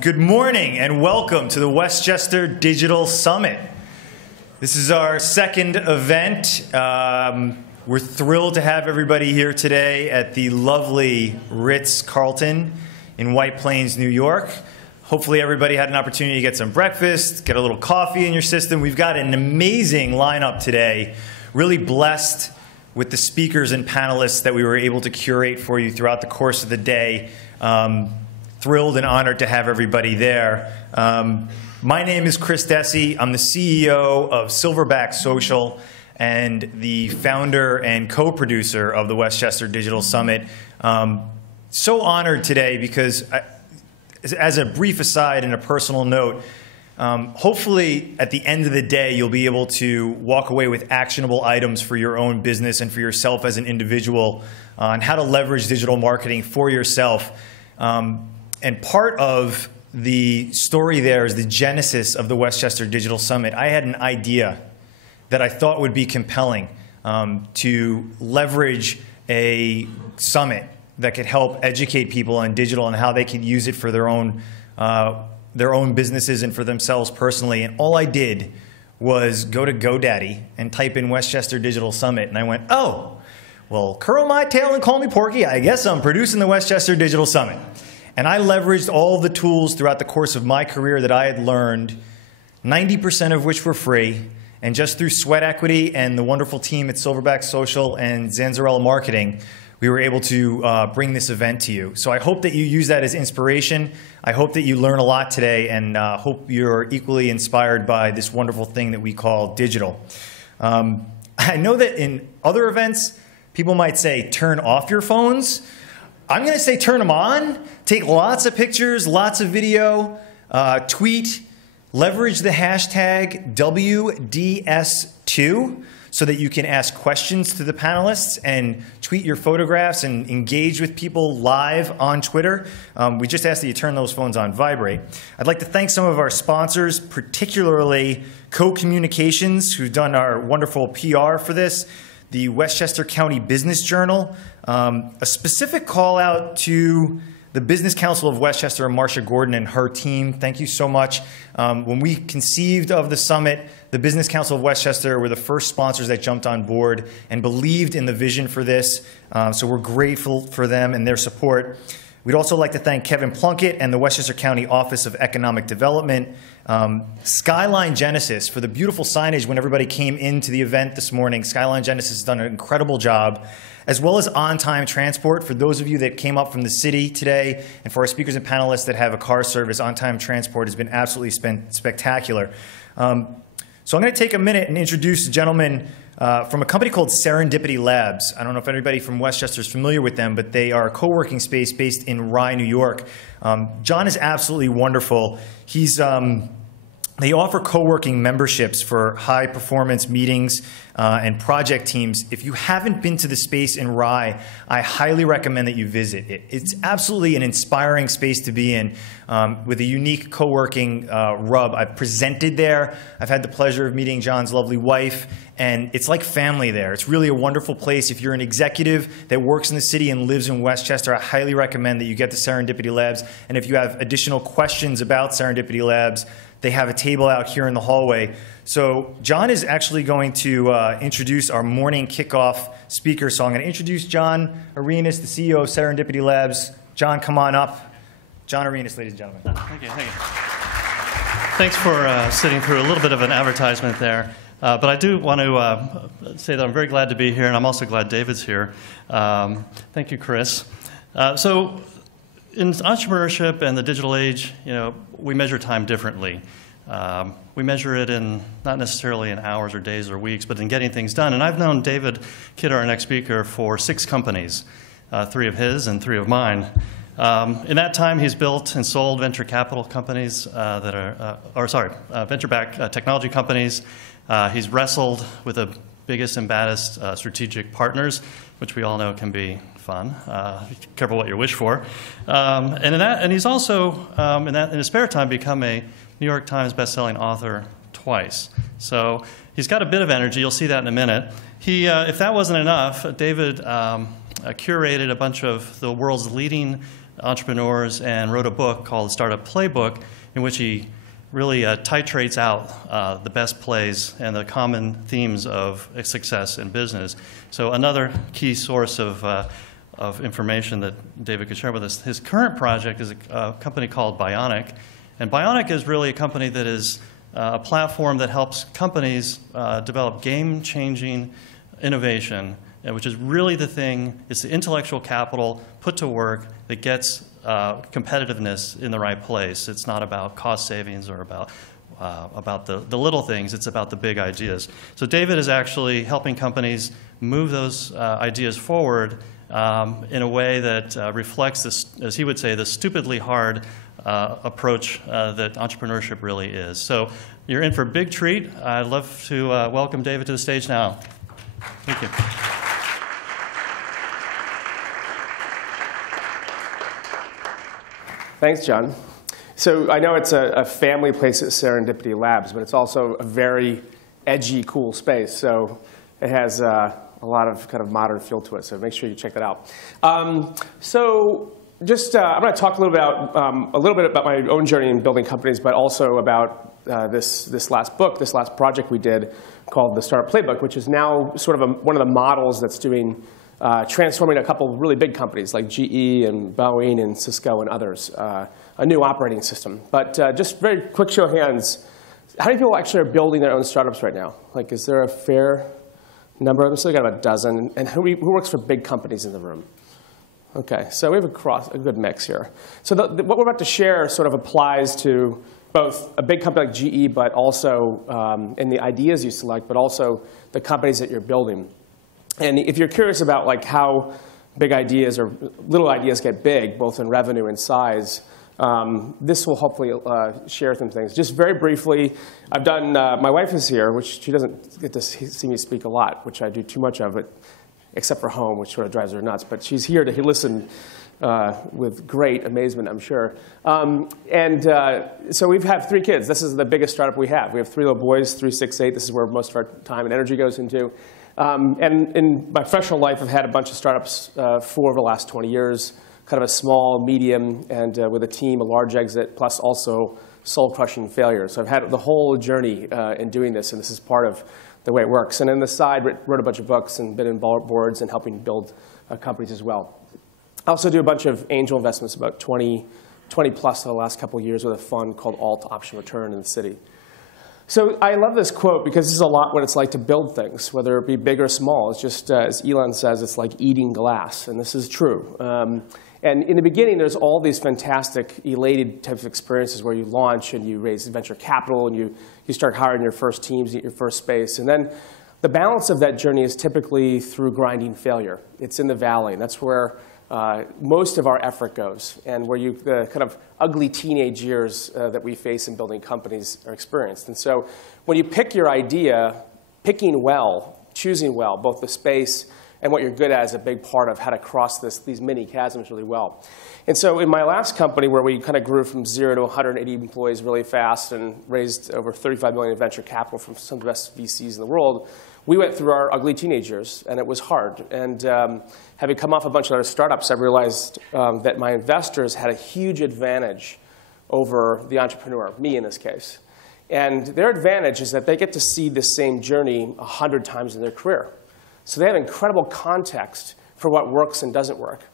Good morning and welcome to the Westchester Digital Summit. This is our second event. We're thrilled to have everybody here today at the lovely Ritz-Carlton in White Plains, New York. Hopefully everybody had an opportunity to get some breakfast, get a little coffee in your system. We've got an amazing lineup today. Really blessed with the speakers and panelists that we were able to curate for you throughout the course of the day. Thrilled and honored to have everybody there. My name is Dessi. I'm the CEO of Silverback Social and the founder and co-producer of the Westchester Digital Summit. So honored today because, as a brief aside and a personal note, hopefully at the end of the day you'll be able to walk away with actionable items for your own business and for yourself as an individual on how to leverage digital marketing for yourself. And part of the story there is the genesis of the Westchester Digital Summit. I had an idea that I thought would be compelling to leverage a summit that could help educate people on digital and how they could use it for their own businesses and for themselves personally. And all I did was go to GoDaddy and type in Westchester Digital Summit. And I went, oh, well, curl my tail and call me Porky. I guess I'm producing the Westchester Digital Summit. And I leveraged all the tools throughout the course of my career that I had learned, 90% of which were free. And just through sweat equity and the wonderful team at Silverback Social and Zanzarella Marketing, we were able to bring this event to you. So I hope that you use that as inspiration. I hope that you learn a lot today, and hope you're equally inspired by this wonderful thing that we call digital. I know that in other events, people might say, turn off your phones. I'm going to say turn them on, take lots of pictures, lots of video, tweet, leverage the hashtag WDS2 so that you can ask questions to the panelists and tweet your photographs and engage with people live on Twitter. We just ask that you turn those phones on vibrate. I'd like to thank some of our sponsors, particularly Co-Communications, who've done our wonderful PR for this, the Westchester County Business Journal, a specific call out to the Business Council of Westchester and Marcia Gordon and her team. Thank you so much. When we conceived of the summit, the Business Council of Westchester were the first sponsors that jumped on board and believed in the vision for this. So we're grateful for them and their support. We'd also like to thank Kevin Plunkett and the Westchester County Office of Economic Development, Skyline Genesis for the beautiful signage when everybody came into the event this morning. Skyline Genesis has done an incredible job, as well as On-Time Transport. For those of you that came up from the city today, and for our speakers and panelists that have a car service, On-Time Transport has been absolutely spectacular. So I'm going to take a minute and introduce a gentleman from a company called Serendipity Labs. I don't know if anybody from Westchester is familiar with them, but they are a co-working space based in Rye, New York. John is absolutely wonderful. They offer co-working memberships for high-performance meetings and project teams. If you haven't been to the space in Rye, I highly recommend that you visit it. It's absolutely an inspiring space to be in with a unique co-working rub. I've presented there. I've had the pleasure of meeting John's lovely wife, and it's like family there. It's really a wonderful place. If you're an executive that works in the city and lives in Westchester, I highly recommend that you get to Serendipity Labs. And if you have additional questions about Serendipity Labs, they have a table out here in the hallway. So John is actually going to introduce our morning kickoff speaker. So I'm going to introduce John Arenas, the CEO of Serendipity Labs. John, come on up. John Arenas, ladies and gentlemen. Thank you. Thank you. Thanks for sitting through a little bit of an advertisement there. But I do want to say that I'm very glad to be here, and I'm also glad David's here. Thank you, Chris. So in entrepreneurship and the digital age, we measure time differently. We measure it in not necessarily in hours or days or weeks, but in getting things done. And I've known David Kidd, our next speaker, for 6 companies, 3 of his and 3 of mine. In that time, he's built and sold venture capital companies that are, venture-backed technology companies. He's wrestled with the biggest and baddest strategic partners, which we all know can be fun. Careful what you wish for. And he's also, in his spare time, become a New York Times bestselling author twice. So he's got a bit of energy. You'll see that in a minute. If that wasn't enough, David curated a bunch of the world's leading entrepreneurs and wrote a book called Startup Playbook, in which he really titrates out the best plays and the common themes of success in business. So another key source of information that David could share with us. His current project is a company called Bionic. And Bionic is really a company that is a platform that helps companies develop game-changing innovation, which is really the thing. It's the intellectual capital put to work that gets competitiveness in the right place. It's not about cost savings or about the little things. It's about the big ideas. So David is actually helping companies move those ideas forward in a way that reflects this, as he would say, the stupidly hard approach that entrepreneurship really is. So you're in for a big treat. I'd love to welcome David to the stage now. Thank you. Thanks, John. So I know it's a family place at Serendipity Labs, but it's also a very edgy, cool space. So it has a lot of kind of modern feel to it. So make sure you check that out. I'm going to talk a little bit about my own journey in building companies, but also about this last book, this last project we did called the Startup Playbook, which is now sort of one of the models that's doing transforming a couple of really big companies like GE and Boeing and Cisco and others, a new operating system. But just very quick show of hands, how many people actually are building their own startups right now? Like, is there a fair number of them? So we got about a dozen. And who works for big companies in the room? Okay, so we have a good mix here. So what we're about to share sort of applies to both a big company like GE, but also in the ideas you select, but also the companies that you're building. And if you're curious about like how big ideas or little ideas get big, both in revenue and size, this will hopefully share some things. Just very briefly, I've done, my wife is here, which she doesn't get to see me speak a lot, which I do too much of it, except for home, which sort of drives her nuts. But she's here to listen with great amazement, I'm sure. So we've had 3 kids. This is the biggest startup we have. We have 3 little boys, 3, 6, 8. This is where most of our time and energy goes into. And in my professional life, I've had a bunch of startups for over the last 20 years, kind of a small, medium, and with a team, a large exit, plus also soul-crushing failure. So I've had the whole journey in doing this, and this is part of the way it works. And on the side, wrote a bunch of books and been in boards and helping build companies as well. I also do a bunch of angel investments, about 20 plus in the last couple of years with a fund called Alt Option Return in the city. So I love this quote because this is a lot what it's like to build things, whether it be big or small. It's just, as Elon says, it's like eating glass, and this is true. And in the beginning, there's all these fantastic, elated types of experiences where you launch and you raise venture capital and you start hiring your first teams, you get your first space. And then the balance of that journey is typically through grinding failure. It's in the valley, and that's where most of our effort goes, and where the kind of ugly teenage years that we face in building companies are experienced. And so when you pick your idea, picking well, choosing well, both the space and what you're good at is a big part of how to cross these mini chasms really well. And so in my last company, where we kind of grew from 0 to 180 employees really fast and raised over $35 million in venture capital from some of the best VCs in the world, we went through our ugly teenage years, and it was hard. And having come off a bunch of other startups, I realized that my investors had a huge advantage over the entrepreneur, me in this case. And their advantage is that they get to see the same journey 100 times in their career. So they have incredible context for what works and doesn't work.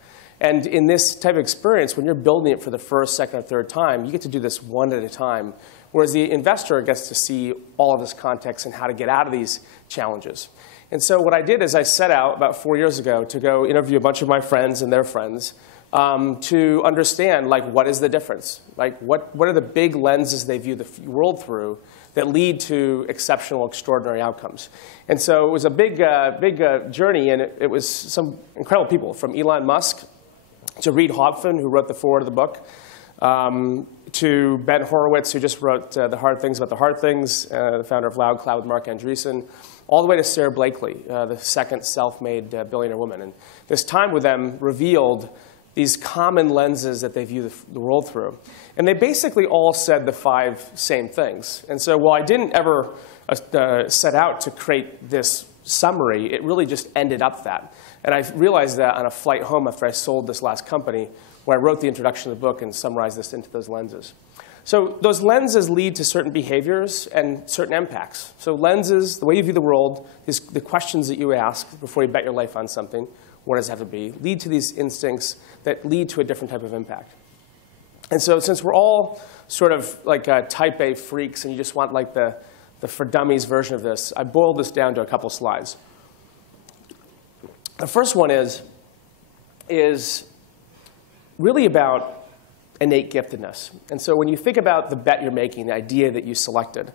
And in this type of experience, when you're building it for the first, second, or third time, you get to do this one at a time, whereas the investor gets to see all of this context and how to get out of these challenges. And so what I did is I set out about 4 years ago to go interview a bunch of my friends and their friends to understand, like, what is the difference? Like, what are the big lenses they view the world through that lead to exceptional, extraordinary outcomes? And so it was a big journey, and it was some incredible people, from Elon Musk to Reid Hoffman, who wrote the foreword of the book, to Ben Horowitz, who just wrote The Hard Things About the Hard Things, the founder of Loud Cloud with Mark Andreessen, all the way to Sarah Blakely, the second self-made billionaire woman. And this time with them revealed these common lenses that they view the world through. And they basically all said the 5 same things. And so while I didn't ever set out to create this summary, it really just ended up that. And I realized that on a flight home after I sold this last company, where I wrote the introduction of the book and summarized this into those lenses. So those lenses lead to certain behaviors and certain impacts. So lenses, the way you view the world, is the questions that you ask before you bet your life on something, what does it have to be, lead to these instincts that lead to a different type of impact. And so since we're all sort of like type A freaks and you just want like the for dummies version of this, I boiled this down to a couple slides. The first one is really about innate giftedness. And so when you think about the bet you're making, the idea that you selected,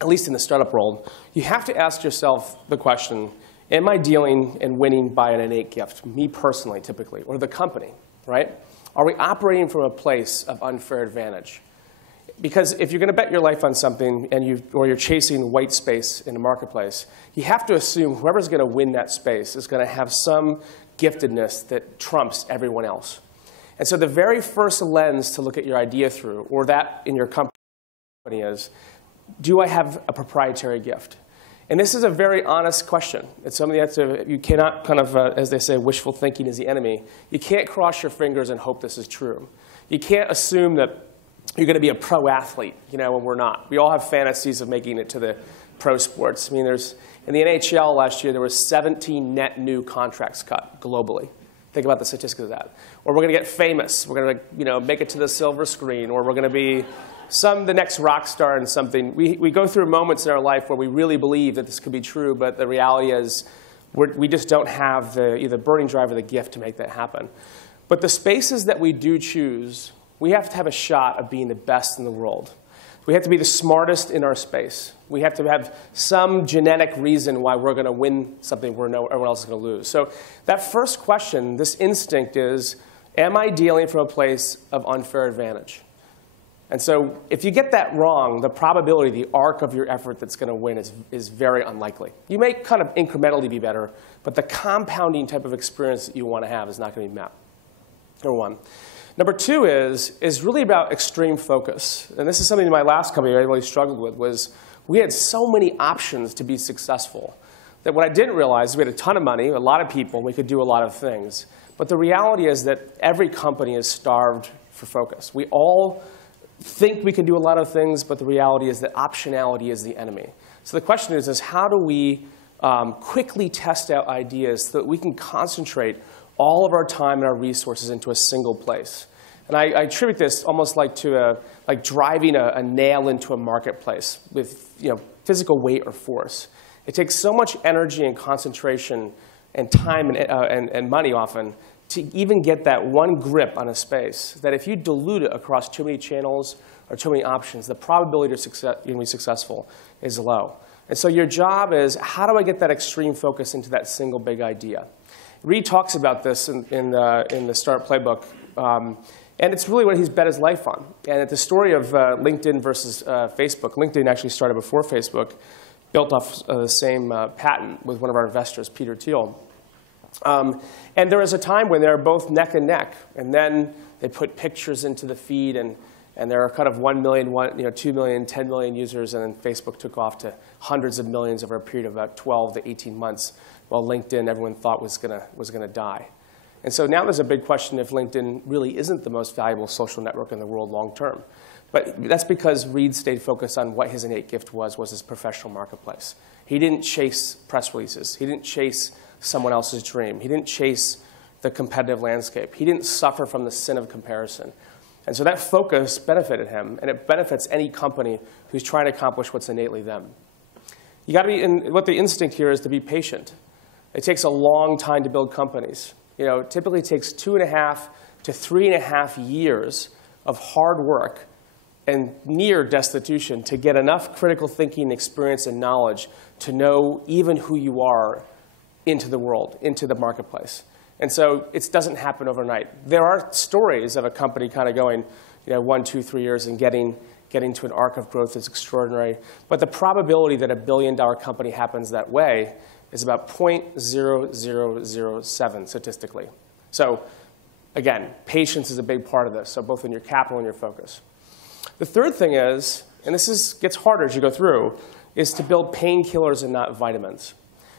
at least in the startup world, you have to ask yourself the question, am I dealing and winning by an innate gift, me personally typically, or the company, right? Are we operating from a place of unfair advantage? Because if you're going to bet your life on something or you're chasing white space in the marketplace, you have to assume whoever's going to win that space is going to have some giftedness that trumps everyone else. And so the very first lens to look at your idea through, or that in your company is, do I have a proprietary gift? And this is a very honest question. It's something that you cannot kind of, as they say, wishful thinking is the enemy. You can't cross your fingers and hope this is true. You can't assume that you're going to be a pro athlete, when we're not. We all have fantasies of making it to the pro sports. I mean, in the NHL last year, there were 17 net new contracts cut globally. Think about the statistics of that. Or we're going to get famous. We're going to make it to the silver screen. Or we're going to be the next rock star in something. We go through moments in our life where we really believe that this could be true, but the reality is we just don't have either burning drive or the gift to make that happen. But the spaces that we do choose, we have to have a shot of being the best in the world. We have to be the smartest in our space. We have to have some genetic reason why we're going to win something where everyone else is going to lose. So that first question, this instinct is, am I dealing from a place of unfair advantage? And so if you get that wrong, the probability, the arc of your effort that's going to win is very unlikely. You may kind of incrementally be better, but the compounding type of experience that you want to have is not going to be met, number one. Number two is really about extreme focus. And this is something in my last company I really struggled with, was we had so many options to be successful that what I didn't realize is we had a ton of money, a lot of people, and we could do a lot of things. But the reality is that every company is starved for focus. We all think we can do a lot of things, but the reality is that optionality is the enemy. So the question is how do we quickly test out ideas so that we can concentrate all of our time and our resources into a single place? And I attribute this almost like to like driving a nail into a marketplace with physical weight or force. It takes so much energy and concentration and time and money often to even get that one grip on a space that if you dilute it across too many channels or too many options, the probability of success, you're going to be successful is low. And so your job is, how do I get that extreme focus into that single big idea? Reed talks about this in the Startup Playbook. And it's really what he's bet his life on. And at the story of LinkedIn versus Facebook, LinkedIn actually started before Facebook, built off the same patent with one of our investors, Peter Thiel. And there was a time when they were both neck and neck. And then they put pictures into the feed. And there are kind of 1 million, 2 million, 10 million users. And then Facebook took off to hundreds of millions over a period of about 12 to 18 months, while LinkedIn, everyone thought was gonna die. And so now there's a big question if LinkedIn really isn't the most valuable social network in the world long term. But that's because Reed stayed focused on what his innate gift was his professional marketplace. He didn't chase press releases. He didn't chase someone else's dream. He didn't chase the competitive landscape. He didn't suffer from the sin of comparison. And so that focus benefited him, and it benefits any company who's trying to accomplish what's innately them. You got to be, what the instinct here is to be patient. It takes a long time to build companies. It typically takes 2.5 to 3.5 years of hard work and near destitution to get enough critical thinking, experience, and knowledge to know even who you are into the world, into the marketplace. And so it doesn't happen overnight. There are stories of a company kind of going 1, 2, 3 years and getting to an arc of growth that's extraordinary. But the probability that $1 billion company happens that way is about 0.0007 statistically. So again, patience is a big part of this, so both in your capital and your focus. The third thing is, and this gets harder as you go through, is to build painkillers and not vitamins.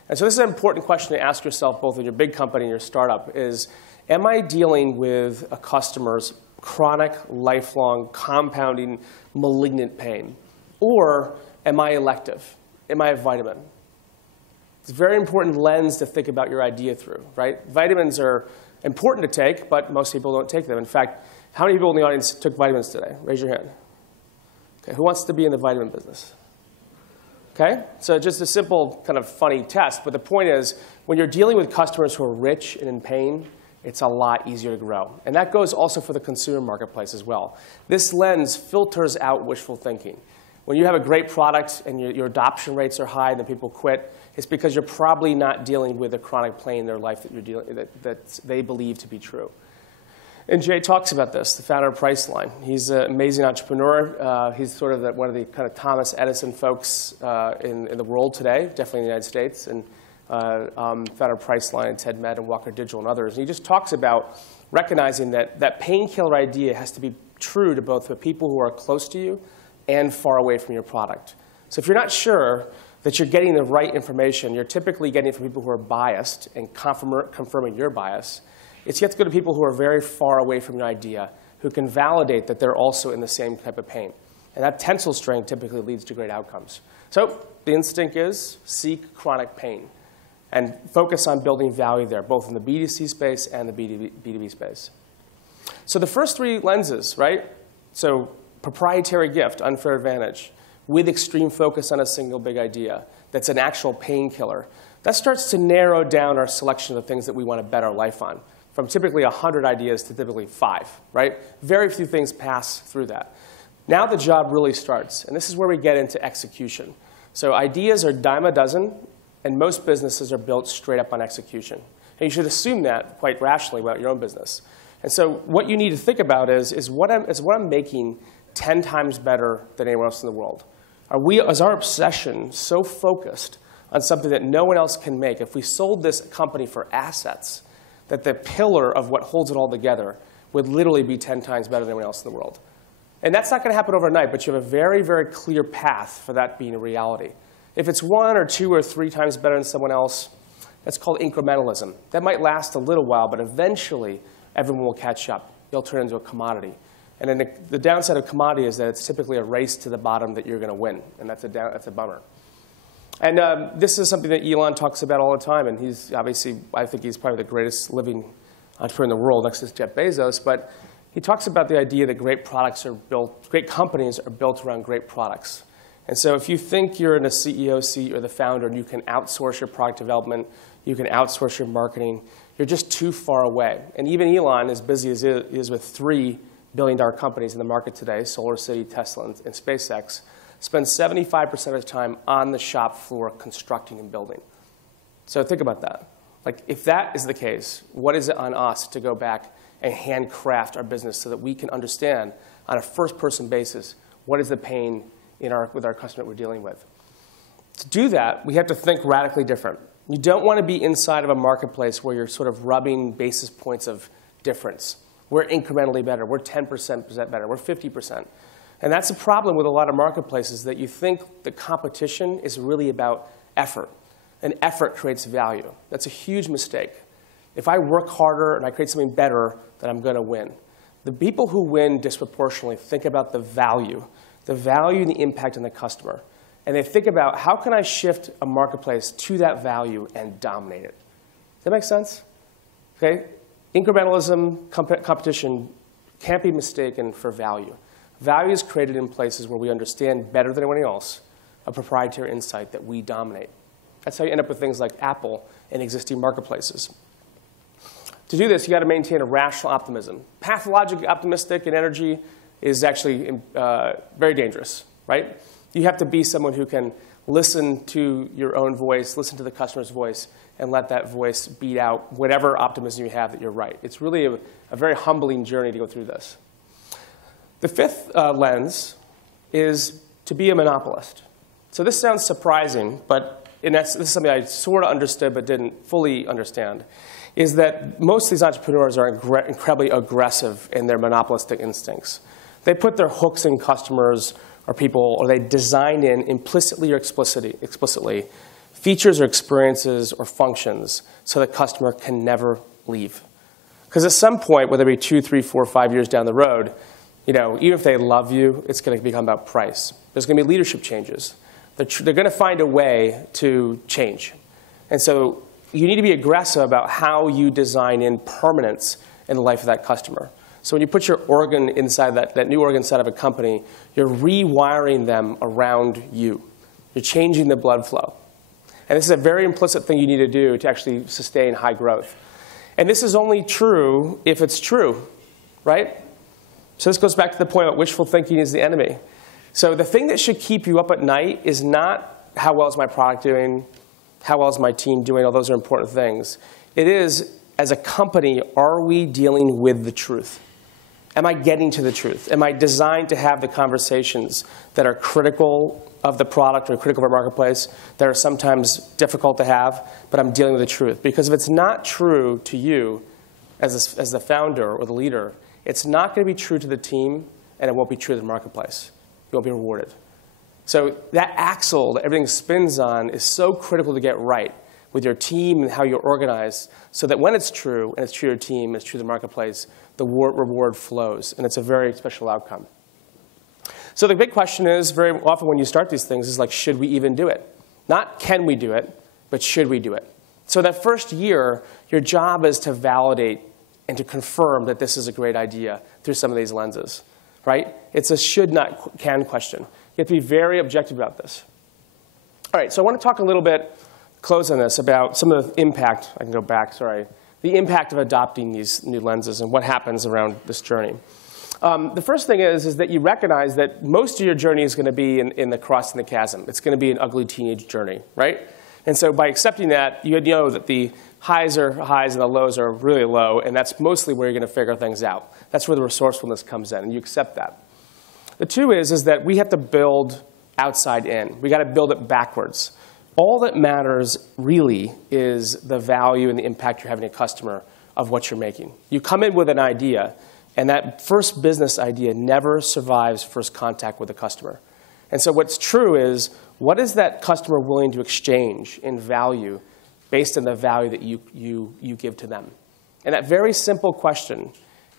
And so this is an important question to ask yourself both in your big company and your startup is, Am I dealing with a customer's chronic, lifelong, compounding, malignant pain? Or am I elective? Am I a vitamin? It's a very important lens to think about your idea through, right? Vitamins are important to take, but most people don't take them. In fact, how many people in the audience took vitamins today? Raise your hand. Okay, who wants to be in the vitamin business? Okay, so just a simple kind of funny test, but the point is, when you're dealing with customers who are rich and in pain, it's a lot easier to grow. And that goes also for the consumer marketplace as well. This lens filters out wishful thinking. When you have a great product and your adoption rates are high and then people quit, it's because you're probably not dealing with a chronic pain in their life that they believe to be true. And Jay talks about this, the founder of Priceline. He's an amazing entrepreneur. He's sort of one of the kind of Thomas Edison folks in the world today, definitely in the United States, and founder of Priceline and Ted Med and Walker Digital and others. And he just talks about recognizing that painkiller idea has to be true to both the people who are close to you and far away from your product. So if you're not sure that you're getting the right information, you're typically getting it from people who are biased and confirming your bias. It's yet to go to people who are very far away from your idea, who can validate that they're also in the same type of pain. And that tensile strength typically leads to great outcomes. So the instinct is seek chronic pain and focus on building value there, both in the B2C space and the B2B space. So the first three lenses, right? So proprietary gift, unfair advantage, with extreme focus on a single big idea that's an actual painkiller. That starts to narrow down our selection of the things that we want to bet our life on, from typically 100 ideas to typically 5, right? Very few things pass through that. Now the job really starts, and this is where we get into execution. So ideas are dime a dozen, and most businesses are built straight up on execution. And you should assume that quite rationally about your own business. And so what you need to think about is what I'm making 10 times better than anyone else in the world? Is our obsession so focused on something that no one else can make? If we sold this company for assets, that the pillar of what holds it all together would literally be 10 times better than anyone else in the world. And that's not going to happen overnight, but you have a very, very clear path for that being a reality. If it's 1 or 2 or 3 times better than someone else, that's called incrementalism. That might last a little while, but eventually everyone will catch up. You'll turn into a commodity. And then the downside of commodity is that it's typically a race to the bottom that you're going to win, and that's a bummer. And this is something that Elon talks about all the time, and he's obviously, I think he's probably the greatest living entrepreneur in the world next to Jeff Bezos, but he talks about the idea that great companies are built around great products. And so if you think you're in a CEO seat or the founder and you can outsource your product development, you can outsource your marketing, you're just too far away. And even Elon, as busy as he is with 3 billion-dollar companies in the market today, SolarCity, Tesla, and SpaceX, spends 75% of his time on the shop floor constructing and building. So think about that. Like, if that is the case, what is it on us to go back and handcraft our business so that we can understand on a first-person basis what is the pain with our customer that we're dealing with? To do that, we have to think radically different. You don't want to be inside of a marketplace where you're sort of rubbing basis points of difference. We're incrementally better. We're 10% better. We're 50%. And that's a problem with a lot of marketplaces, that you think the competition is really about effort. And effort creates value. That's a huge mistake. If I work harder and I create something better, then I'm going to win. The people who win disproportionately think about the value and the impact on the customer. And they think about, how can I shift a marketplace to that value and dominate it? Does that make sense? Okay? Incrementalism, competition can't be mistaken for value. Value is created in places where we understand better than anyone else a proprietary insight that we dominate. That's how you end up with things like Apple and existing marketplaces. To do this, you've got to maintain a rational optimism. Pathologically optimistic in energy is actually very dangerous, right? You have to be someone who can listen to your own voice, listen to the customer's voice, and let that voice beat out whatever optimism you have that you're right. It's really a very humbling journey to go through this. The fifth lens is to be a monopolist. So this sounds surprising, but this is something I sort of understood but didn't fully understand, is that most of these entrepreneurs are incredibly aggressive in their monopolistic instincts. They put their hooks in customers or people, or they design in implicitly or explicitly features or experiences or functions so the customer can never leave. Because at some point, whether it be 2, 3, 4, 5 years down the road, even if they love you, it's going to become about price. There's going to be leadership changes. They're going to find a way to change. And so you need to be aggressive about how you design in permanence in the life of that customer. So when you put your organ inside that new organ inside of a company, you're rewiring them around you. You're changing the blood flow. And this is a very implicit thing you need to do to actually sustain high growth. And this is only true if it's true, right? So this goes back to the point about wishful thinking is the enemy. So the thing that should keep you up at night is not how well is my product doing, how well is my team doing, all those are important things. It is, as a company, are we dealing with the truth? Am I getting to the truth? Am I designed to have the conversations that are critical of the product or critical of our marketplace, that are sometimes difficult to have, but I'm dealing with the truth? Because if it's not true to you as the founder or the leader, it's not going to be true to the team, and it won't be true to the marketplace. You won't be rewarded. So that axle that everything spins on is so critical to get right with your team and how you're organized, so that when it's true, and it's true to your team, it's true to the marketplace, the reward flows, and it's a very special outcome. So the big question is, very often when you start these things, is like, should we even do it? Not can we do it, but should we do it? So that first year, your job is to validate and to confirm that this is a great idea through some of these lenses, right? It's a should, not can question. You have to be very objective about this. All right, so I want to talk a little bit, close on this, about some of the impact. I can go back, sorry. The impact of adopting these new lenses and what happens around this journey. The first thing is that you recognize that most of your journey is going to be in the crossing the chasm. It's going to be an ugly teenage journey, right? And so by accepting that, you know that the highs are highs and the lows are really low, and that's mostly where you're going to figure things out. That's where the resourcefulness comes in, and you accept that. The two is that we have to build outside in. We got to build it backwards. All that matters really is the value and the impact you're having on a customer of what you're making. You come in with an idea, and that first business idea never survives first contact with the customer. And so what's true is, what is that customer willing to exchange in value based on the value that you give to them? And that very simple question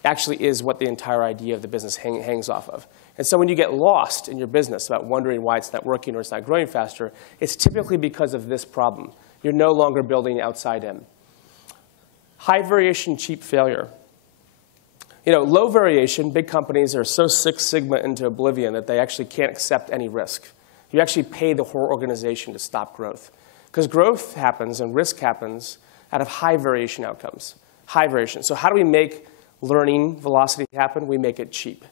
actually is what the entire idea of the business hangs off of. And so when you get lost in your business about wondering why it's not working or it's not growing faster, it's typically because of this problem. You're no longer building outside in. High variation, cheap failure. Low variation, big companies are so Six Sigma into oblivion that they actually can't accept any risk. You actually pay the whole organization to stop growth. Because growth happens and risk happens out of high variation outcomes. High variation. So how do we make learning velocity happen? We make it cheap.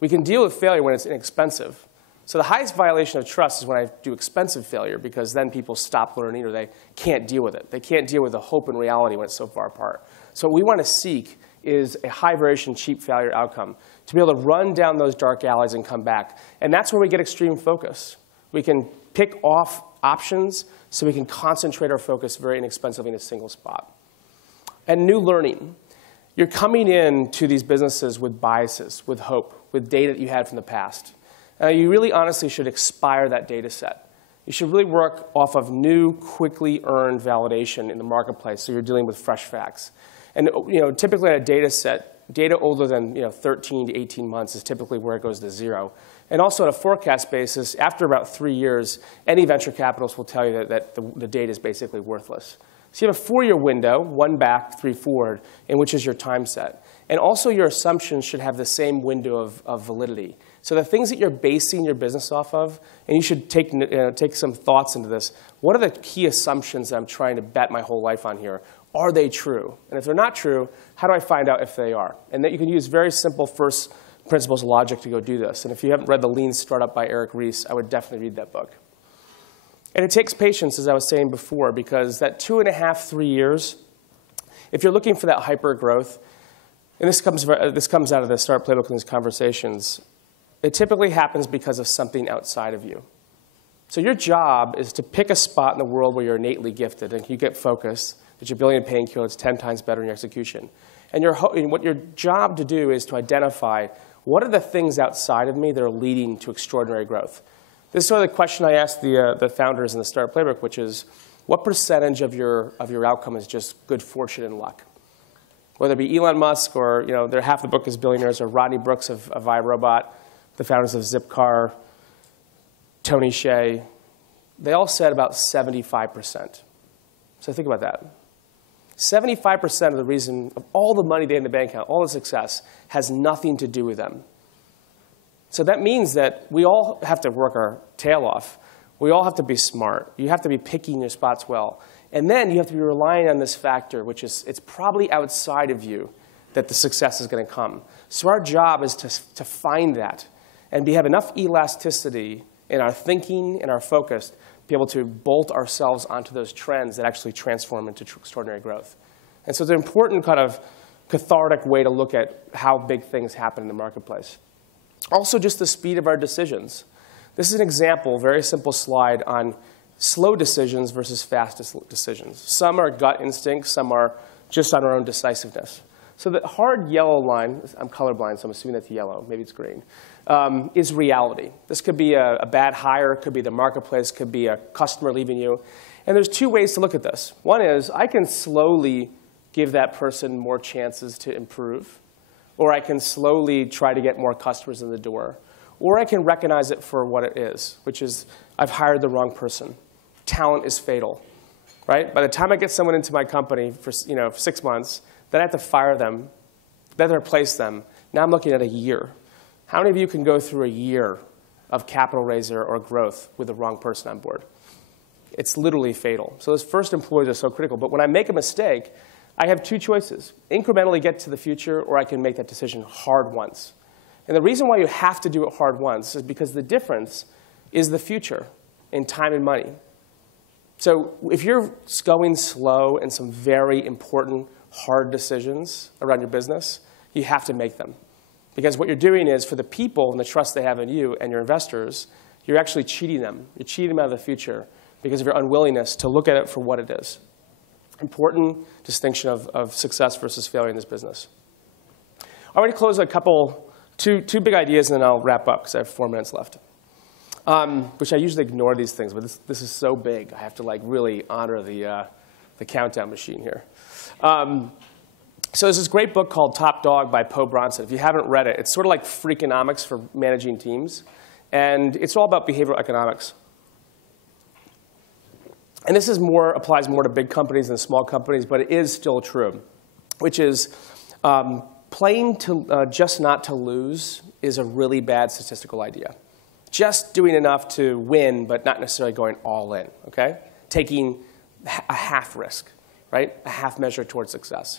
We can deal with failure when it's inexpensive. So the highest violation of trust is when I do expensive failure, because then people stop learning or they can't deal with it. They can't deal with the hope and reality when it's so far apart. So what we want to seek is a high variation, cheap failure outcome, to be able to run down those dark alleys and come back. And that's where we get extreme focus. We can pick off options so we can concentrate our focus very inexpensively in a single spot. And new learning. You're coming into these businesses with biases, with hope, with data that you had from the past. You really honestly should expire that data set. You should really work off of new, quickly earned validation in the marketplace, so you're dealing with fresh facts. And typically on a data set, data older than 13 to 18 months is typically where it goes to zero. And also on a forecast basis, after about 3 years, any venture capitalist will tell you that the data is basically worthless. So you have a 4-year window, 1 back, 3 forward, in which is your time set. And also your assumptions should have the same window of validity. So the things that you're basing your business off of, and you should take some thoughts into this. What are the key assumptions that I'm trying to bet my whole life on here? Are they true? And if they're not true, how do I find out if they are? And that you can use very simple first principles logic to go do this. And if you haven't read The Lean Startup by Eric Ries, I would definitely read that book. And it takes patience, as I was saying before, because that 2.5, 3 years, if you're looking for that hyper growth, and this comes out of the Startup Playbook in these conversations, it typically happens because of something outside of you. So your job is to pick a spot in the world where you're innately gifted and you get focus, that you're building a painkiller that's 10 times better in your execution. And what your job to do is to identify what are the things outside of me that are leading to extraordinary growth. This is sort of the question I asked the founders in the Startup Playbook, which is, what percentage of your outcome is just good fortune and luck? Whether it be Elon Musk or, they're half the book is billionaires, or Rodney Brooks of iRobot, the founders of Zipcar, Tony Hsieh, they all said about 75%. So think about that. 75% of the reason of all the money they have in the bank account, all the success, has nothing to do with them. So that means that we all have to work our tail off. We all have to be smart. You have to be picking your spots well. And then you have to be relying on this factor, which is it's probably outside of you that the success is going to come. So our job is to find that and have enough elasticity in our thinking and our focus to be able to bolt ourselves onto those trends that actually transform into extraordinary growth. And so it's an important kind of cathartic way to look at how big things happen in the marketplace. Also, just the speed of our decisions. This is an example, very simple slide on slow decisions versus fast decisions. Some are gut instinct, some are just on our own decisiveness. So the hard yellow line, I'm colorblind, so I'm assuming that's yellow, maybe it's green, is reality. This could be a bad hire, could be the marketplace, could be a customer leaving you. And there's two ways to look at this. One is I can slowly give that person more chances to improve, or I can slowly try to get more customers in the door, or I can recognize it for what it is, which is I've hired the wrong person. Talent is fatal, right? By the time I get someone into my company for 6 months, then I have to fire them, then replace them. Now I'm looking at a year. How many of you can go through a year of capital raiser or growth with the wrong person on board? It's literally fatal. So those first employees are so critical. But when I make a mistake, I have two choices. Incrementally get to the future, or I can make that decision hard once. And the reason why you have to do it hard once is because the difference is the future in time and money. So if you're going slow in some very important, hard decisions around your business, you have to make them. Because what you're doing is, for the people and the trust they have in you and your investors, you're actually cheating them. You're cheating them out of the future because of your unwillingness to look at it for what it is. Important distinction of success versus failure in this business. I want to close two big ideas, and then I'll wrap up because I have 4 minutes left. Which I usually ignore these things, but this is so big. I have to really honor the countdown machine here. So there's this great book called Top Dog by Poe Bronson. If you haven't read it, it's sort of like Freakonomics for managing teams. And it's all about behavioral economics. And this applies more to big companies than small companies, but it is still true, which is playing just not to lose is a really bad statistical idea. Just doing enough to win, but not necessarily going all in, okay? Taking a half risk, right? A half measure towards success.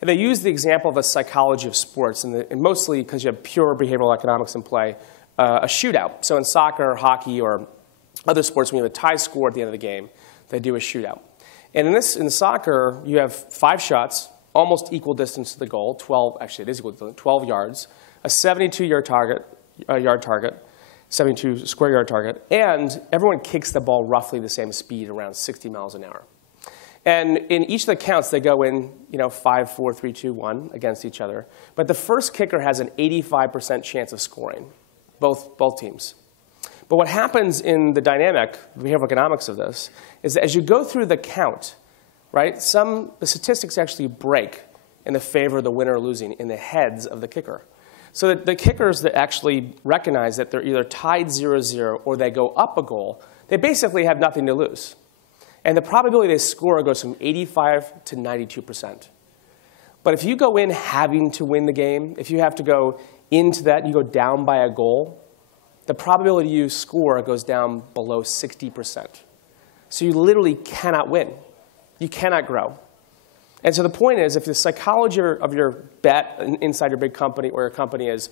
And they use the example of the psychology of sports, and mostly because you have pure behavioral economics in play, a shootout. So in soccer, hockey, or other sports, when you have a tie score at the end of the game, they do a shootout. And in soccer, you have 5 shots, almost equal distance to the goal, 12, actually it is equal to 12 yards, a 72-yard target, 72 square yard target, and everyone kicks the ball roughly the same speed, around 60 miles an hour. And in each of the counts, they go in 5, 4, 3, 2, 1 against each other. But the first kicker has an 85% chance of scoring, both teams. But what happens in the dynamic behavioral economics of this is that as you go through the count, right, the statistics actually break in the favor of the winner or losing in the heads of the kicker. So that the kickers that actually recognize that they're either tied 0-0 or they go up a goal, they basically have nothing to lose. And the probability they score goes from 85 to 92%. But if you go in having to win the game, if you have to go into that and you go down by a goal, the probability you score goes down below 60%. So you literally cannot win. You cannot grow. And so the point is, if the psychology of your bet inside your big company or your company is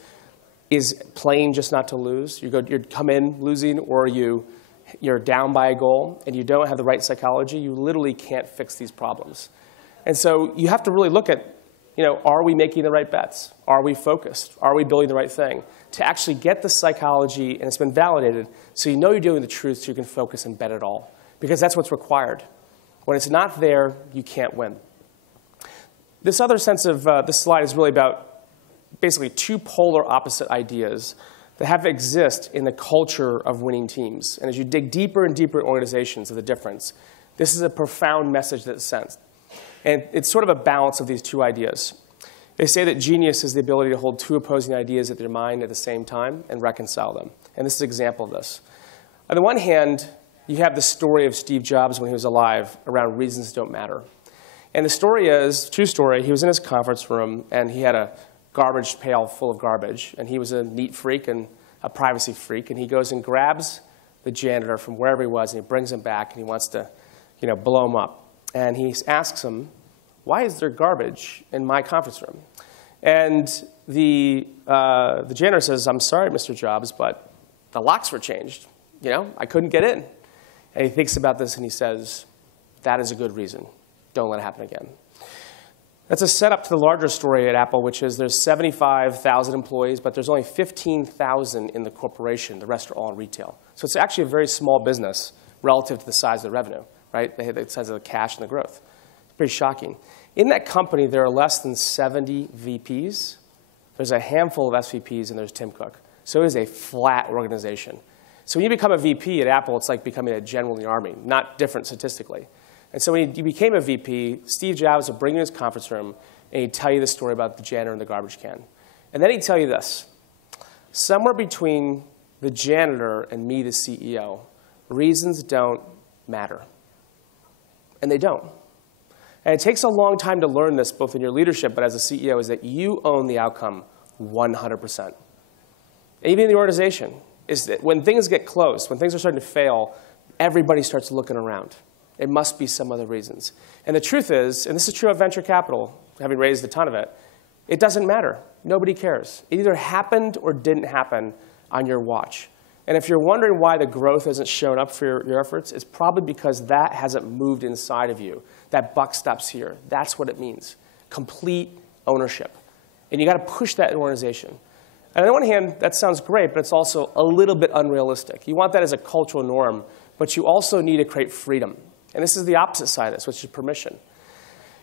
playing just not to lose, you come in losing, or you're down by a goal and you don't have the right psychology, you literally can't fix these problems. And so you have to really look at, are we making the right bets? Are we focused? Are we building the right thing? To actually get the psychology, and it's been validated, so you know you're doing the truth so you can focus and bet it all. Because that's what's required. When it's not there, you can't win. This other sense of this slide is really about basically two polar opposite ideas that have to exist in the culture of winning teams. And as you dig deeper and deeper in organizations of the difference, this is a profound message that's sent. And it's sort of a balance of these two ideas. They say that genius is the ability to hold two opposing ideas at your mind at the same time and reconcile them. And this is an example of this. On the one hand, you have the story of Steve Jobs when he was alive around reasons don't matter. And the story is, true story, he was in his conference room, and he had a garbage pail full of garbage. And he was a neat freak and a privacy freak. And he goes and grabs the janitor from wherever he was, and he brings him back, and he wants to blow him up. And he asks him, why is there garbage in my conference room? And the janitor says, I'm sorry, Mr. Jobs, but the locks were changed. I couldn't get in. And he thinks about this, and he says, that is a good reason. Don't let it happen again. That's a setup to the larger story at Apple, which is there's 75,000 employees, but there's only 15,000 in the corporation. The rest are all in retail. So it's actually a very small business relative to the size of the revenue, right? The size of the cash and the growth. It's pretty shocking. In that company, there are less than 70 VPs. There's a handful of SVPs, and there's Tim Cook. So it is a flat organization. So when you become a VP at Apple, it's like becoming a general in the Army, not different statistically. And so when you became a VP, Steve Jobs would bring you in his conference room, and he'd tell you the story about the janitor and the garbage can. And then he'd tell you this. Somewhere between the janitor and me, the CEO, reasons don't matter. And they don't. And it takes a long time to learn this, both in your leadership, but as a CEO, is that you own the outcome 100%. And even in the organization, is that when things get close, when things are starting to fail, everybody starts looking around. It must be some other reasons. And the truth is, and this is true of venture capital, having raised a ton of it, it doesn't matter. Nobody cares. It either happened or didn't happen on your watch. And if you're wondering why the growth hasn't shown up for your efforts, it's probably because that hasn't moved inside of you. That buck stops here. That's what it means. Complete ownership. And you got to push that in an organization. And on the one hand, that sounds great, but it's also a little bit unrealistic. You want that as a cultural norm, but you also need to create freedom. And this is the opposite side of this, which is permission.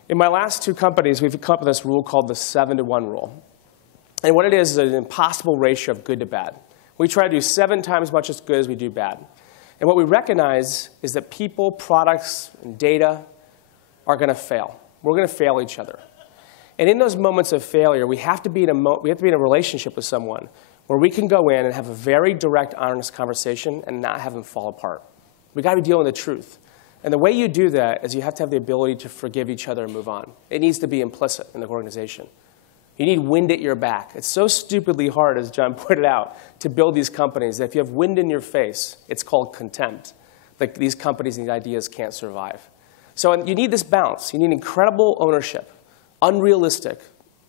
In my last two companies, we've come up with this rule called the 7-to-1 rule. And what it is an impossible ratio of good to bad. We try to do 7 times as much as good as we do bad. And what we recognize is that people, products, and data are going to fail. We're going to fail each other. And in those moments of failure, we have to be in a relationship with someone where we can go in and have a very direct, honest conversation and not have them fall apart. We've got to be dealing with the truth. And the way you do that is you have to have the ability to forgive each other and move on. It needs to be implicit in the organization. You need wind at your back. It's so stupidly hard, as John pointed out, to build these companies that if you have wind in your face, it's called contempt. Like these companies and these ideas can't survive. So you need this balance. You need incredible ownership, unrealistic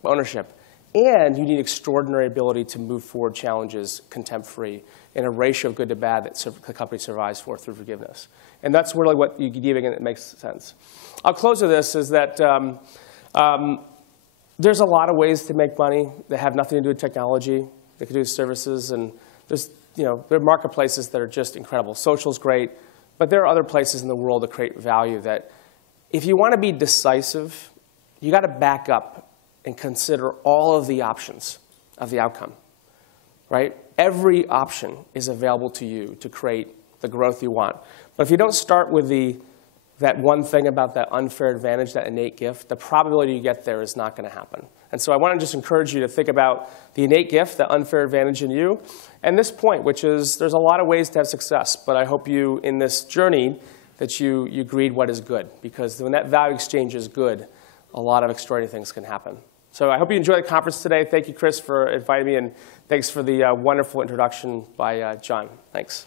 ownership, and you need extraordinary ability to move forward challenges contempt-free in a ratio of good to bad that the company survives through forgiveness. And that's really what you give, and it makes sense. I'll close with this, is that there's a lot of ways to make money that have nothing to do with technology. They can do with services, and there are marketplaces that are just incredible. Social's great, but there are other places in the world that create value that if you want to be decisive, you got to back up and consider all of the options of the outcome, right? Every option is available to you to create the growth you want. But if you don't start with that one thing about that unfair advantage, that innate gift, the probability you get there is not going to happen. And so I want to just encourage you to think about the innate gift, the unfair advantage in you, and this point, which is there's a lot of ways to have success. But I hope you, in this journey, that you greed what is good. Because when that value exchange is good, a lot of extraordinary things can happen. So I hope you enjoyed the conference today. Thank you, Chris, for inviting me. And thanks for the wonderful introduction by John. Thanks.